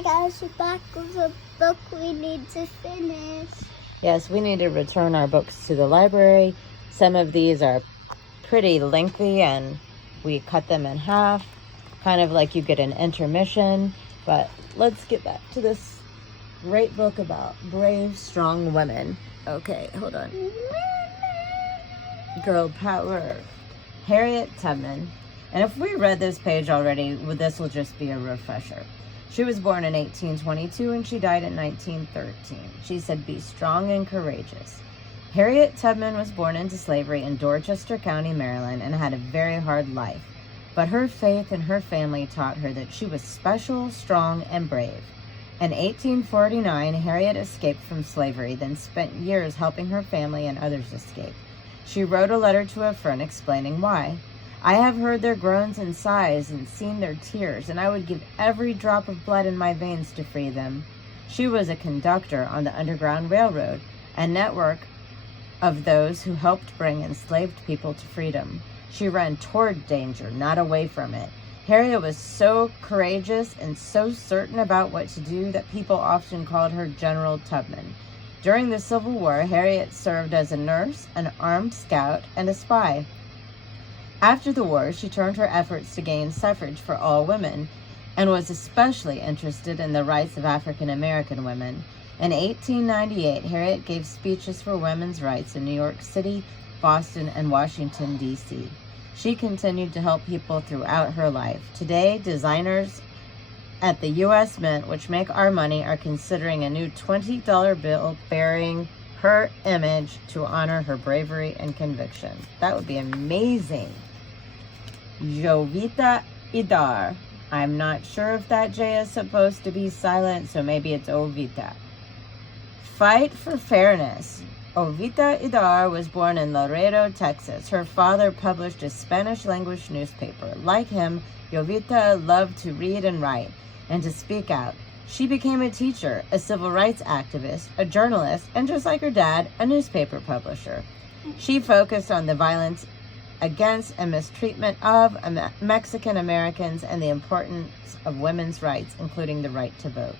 my gosh, the back of the book we need to finish. Yes, we need to return our books to the library. Some of these are pretty lengthy and we cut them in half, kind of like you get an intermission. But let's get back to this great book about brave, strong women. Okay, hold on. Girl power. Harriet Tubman. And if we read this page already, well, this will just be a refresher. She was born in 1822 and she died in 1913. She said, "Be strong and courageous." Harriet Tubman was born into slavery in Dorchester County, Maryland, and had a very hard life. But her faith and her family taught her that she was special, strong, and brave. In 1849, Harriet escaped from slavery, then spent years helping her family and others escape. She wrote a letter to a friend explaining why. "I have heard their groans and sighs and seen their tears, and I would give every drop of blood in my veins to free them." She was a conductor on the Underground Railroad, a network of those who helped bring enslaved people to freedom. She ran toward danger, not away from it. Harriet was so courageous and so certain about what to do that people often called her General Tubman. During the Civil War, Harriet served as a nurse, an armed scout, and a spy. After the war, she turned her efforts to gain suffrage for all women, and was especially interested in the rights of African American women. In 1898, Harriet gave speeches for women's rights in New York City, Boston, and Washington, D.C. She continued to help people throughout her life. Today, designers at the U.S. Mint, which make our money, are considering a new $20 bill bearing her image to honor her bravery and conviction. That would be amazing. Jovita Idar. I'm not sure if that J is supposed to be silent, so maybe it's Ovita. Fight for fairness. Ovita Idar was born in Laredo, Texas. Her father published a Spanish-language newspaper. Like him, Jovita loved to read and write, and to speak out. She became a teacher, a civil rights activist, a journalist, and just like her dad, a newspaper publisher. She focused on the violence against and mistreatment of Mexican Americans and the importance of women's rights, including the right to vote.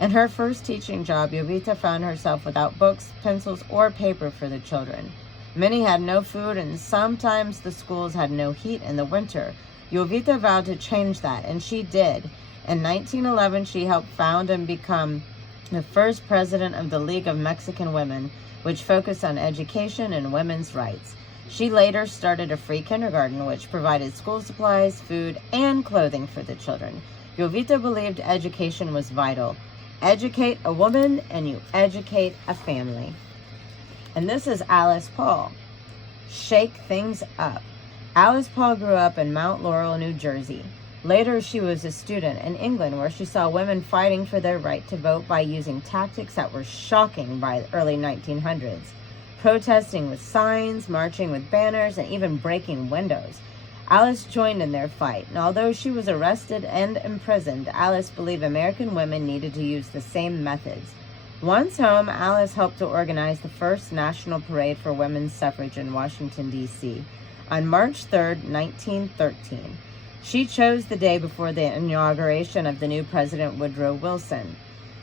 In her first teaching job, Jovita found herself without books, pencils, or paper for the children. Many had no food, and sometimes the schools had no heat in the winter. Jovita vowed to change that, and she did. In 1911, she helped found and become the first president of the League of Mexican Women, which focused on education and women's rights. She later started a free kindergarten, which provided school supplies, food, and clothing for the children. Jovita believed education was vital. Educate a woman, and you educate a family. And this is Alice Paul. Shake things up. Alice Paul grew up in Mount Laurel, New Jersey. Later, she was a student in England, where she saw women fighting for their right to vote by using tactics that were shocking by the early 1900s. Protesting with signs, marching with banners, and even breaking windows. Alice joined in their fight, and although she was arrested and imprisoned, Alice believed American women needed to use the same methods. Once home, Alice helped to organize the first national parade for women's suffrage in Washington, D.C. on March 3, 1913. She chose the day before the inauguration of the new President Woodrow Wilson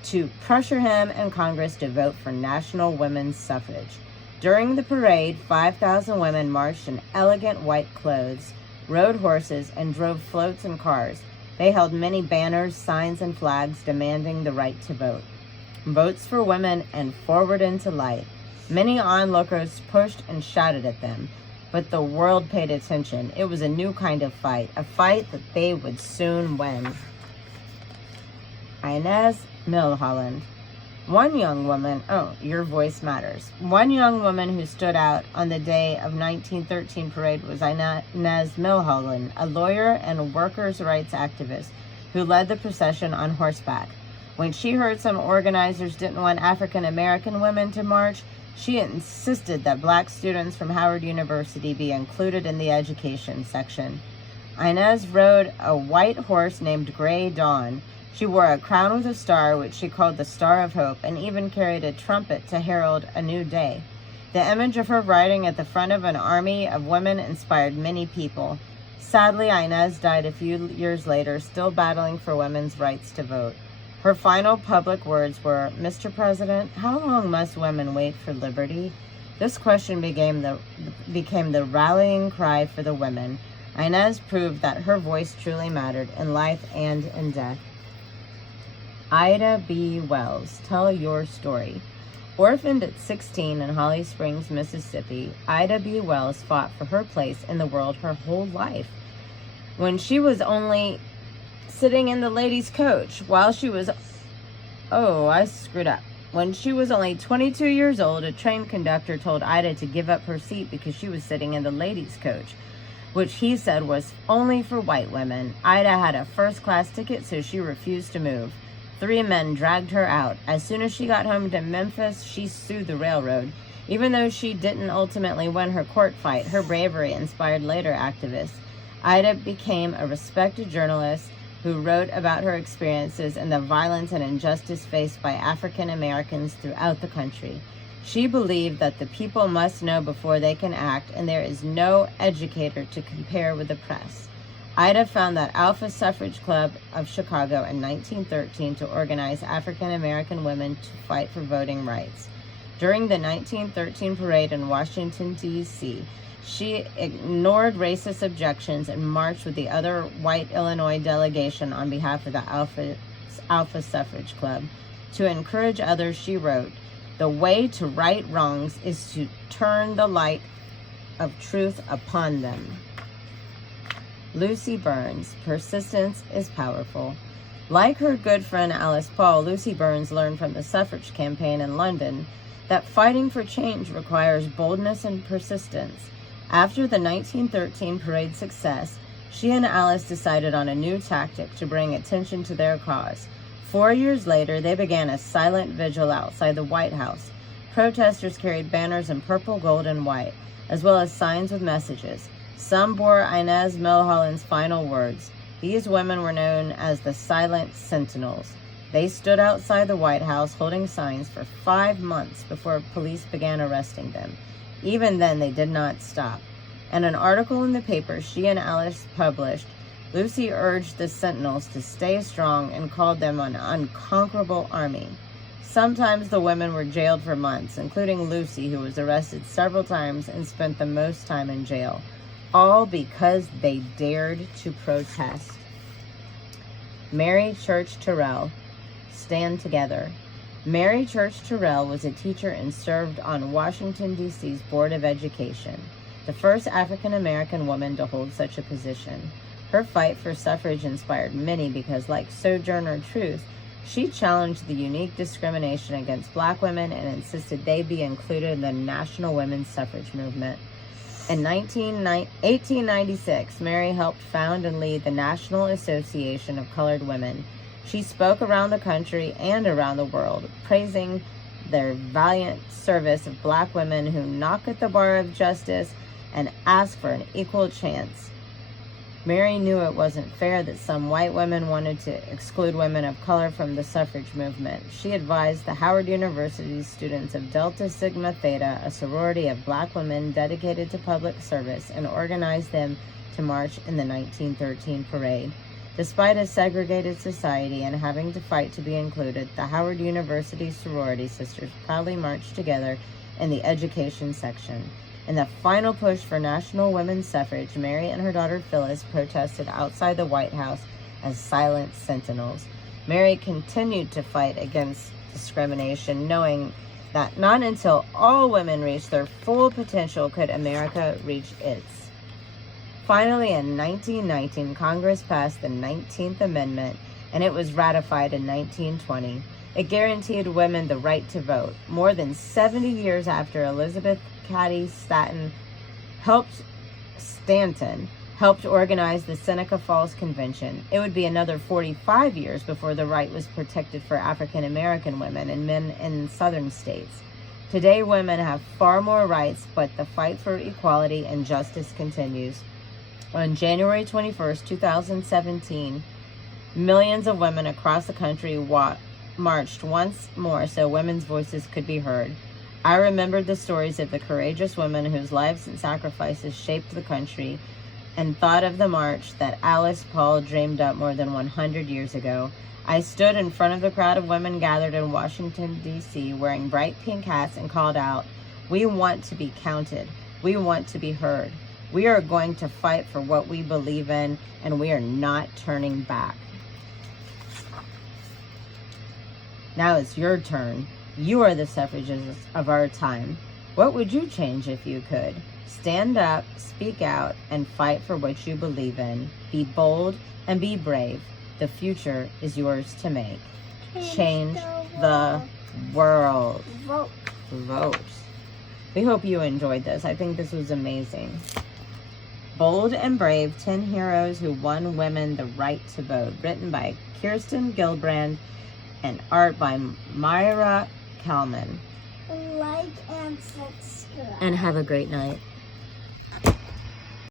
to pressure him and Congress to vote for national women's suffrage. During the parade, 5,000 women marched in elegant white clothes, rode horses, and drove floats and cars. They held many banners, signs, and flags demanding the right to vote. Votes for women and forward into light. Many onlookers pushed and shouted at them, but the world paid attention. It was a new kind of fight, a fight that they would soon win. Inez Milholland. One young woman, your voice matters. One young woman who stood out on the day of 1913 parade was Inez Milholland, a lawyer and a workers' rights activist who led the procession on horseback. When she heard some organizers didn't want African American women to march, she insisted that black students from Howard University be included in the education section. Inez rode a white horse named Gray Dawn. She wore a crown with a star, which she called the Star of Hope, and even carried a trumpet to herald a new day. The image of her riding at the front of an army of women inspired many people. Sadly, Inez died a few years later, still battling for women's rights to vote. Her final public words were, "Mr. President, how long must women wait for liberty?" This question became the rallying cry for the women. Inez proved that her voice truly mattered in life and in death. Ida B. Wells, tell your story. Orphaned at 16 in Holly Springs, Mississippi, Ida B. Wells fought for her place in the world her whole life. When she was only sitting in the ladies' coach, When she was only 22 years old, a train conductor told Ida to give up her seat because she was sitting in the ladies' coach, which he said was only for white women. Ida had a first-class ticket, so she refused to move. 3 men dragged her out. As soon as she got home to Memphis, she sued the railroad. Even though she didn't ultimately win her court fight, her bravery inspired later activists. Ida became a respected journalist who wrote about her experiences and the violence and injustice faced by African Americans throughout the country. She believed that the people must know before they can act, and there is no educator to compare with the press. Ida found that Alpha Suffrage Club of Chicago in 1913 to organize African American women to fight for voting rights. During the 1913 parade in Washington, D.C., she ignored racist objections and marched with the other white Illinois delegation on behalf of the Alpha Suffrage Club. To encourage others, she wrote, "The way to right wrongs is to turn the light of truth upon them." Lucy Burns, persistence is powerful. Like her good friend Alice Paul, Lucy Burns learned from the suffrage campaign in London that fighting for change requires boldness and persistence. After the 1913 parade success, she and Alice decided on a new tactic to bring attention to their cause. 4 years later, they began a silent vigil outside the White House. Protesters carried banners in purple, gold, and white, as well as signs with messages. Some bore Inez Milholland's final words. These women were known as the Silent Sentinels. They stood outside the White House holding signs for 5 months before police began arresting them. Even then, they did not stop. In an article in the paper she and Alice published, Lucy urged the Sentinels to stay strong and called them an unconquerable army. Sometimes the women were jailed for months, including Lucy, who was arrested several times and spent the most time in jail, all because they dared to protest. Mary Church Terrell, stand together. Mary Church Terrell was a teacher and served on Washington, D.C.'s Board of Education, the first African-American woman to hold such a position. Her fight for suffrage inspired many because, like Sojourner Truth, she challenged the unique discrimination against Black women and insisted they be included in the national women's suffrage movement. In 1896, Mary helped found and lead the National Association of Colored Women. She spoke around the country and around the world, praising their valiant service of Black women who knock at the bar of justice and ask for an equal chance. Mary knew it wasn't fair that some white women wanted to exclude women of color from the suffrage movement. She advised the Howard University students of Delta Sigma Theta, a sorority of Black women dedicated to public service, and organized them to march in the 1913 parade. Despite a segregated society and having to fight to be included, the Howard University sorority sisters proudly marched together in the education section. In the final push for national women's suffrage, Mary and her daughter Phyllis protested outside the White House as silent sentinels. Mary continued to fight against discrimination, knowing that not until all women reached their full potential could America reach its. Finally, in 1919, Congress passed the 19th Amendment, and it was ratified in 1920. It guaranteed women the right to vote. More than 70 years after Elizabeth Cady Stanton helped organize the Seneca Falls Convention, it would be another 45 years before the right was protected for African American women and men in southern states. Today, women have far more rights, but the fight for equality and justice continues. On January 21st, 2017, millions of women across the country marched once more so women's voices could be heard. I remembered the stories of the courageous women whose lives and sacrifices shaped the country and thought of the march that Alice Paul dreamed up more than 100 years ago. I stood in front of the crowd of women gathered in Washington, D.C., wearing bright pink hats and called out, "We want to be counted. We want to be heard. We are going to fight for what we believe in, and we are not turning back." Now it's your turn. You are the suffragists of our time. What would you change if you could? Stand up, speak out, and fight for what you believe in. Be bold and be brave. The future is yours to make. Change the world. Vote. Vote. We hope you enjoyed this. I think this was amazing. Bold and Brave, 10 Heroes Who Won Women the Right to Vote. Written by Kirsten Gillibrand and art by Myra Kalman. Like and subscribe. And have a great night.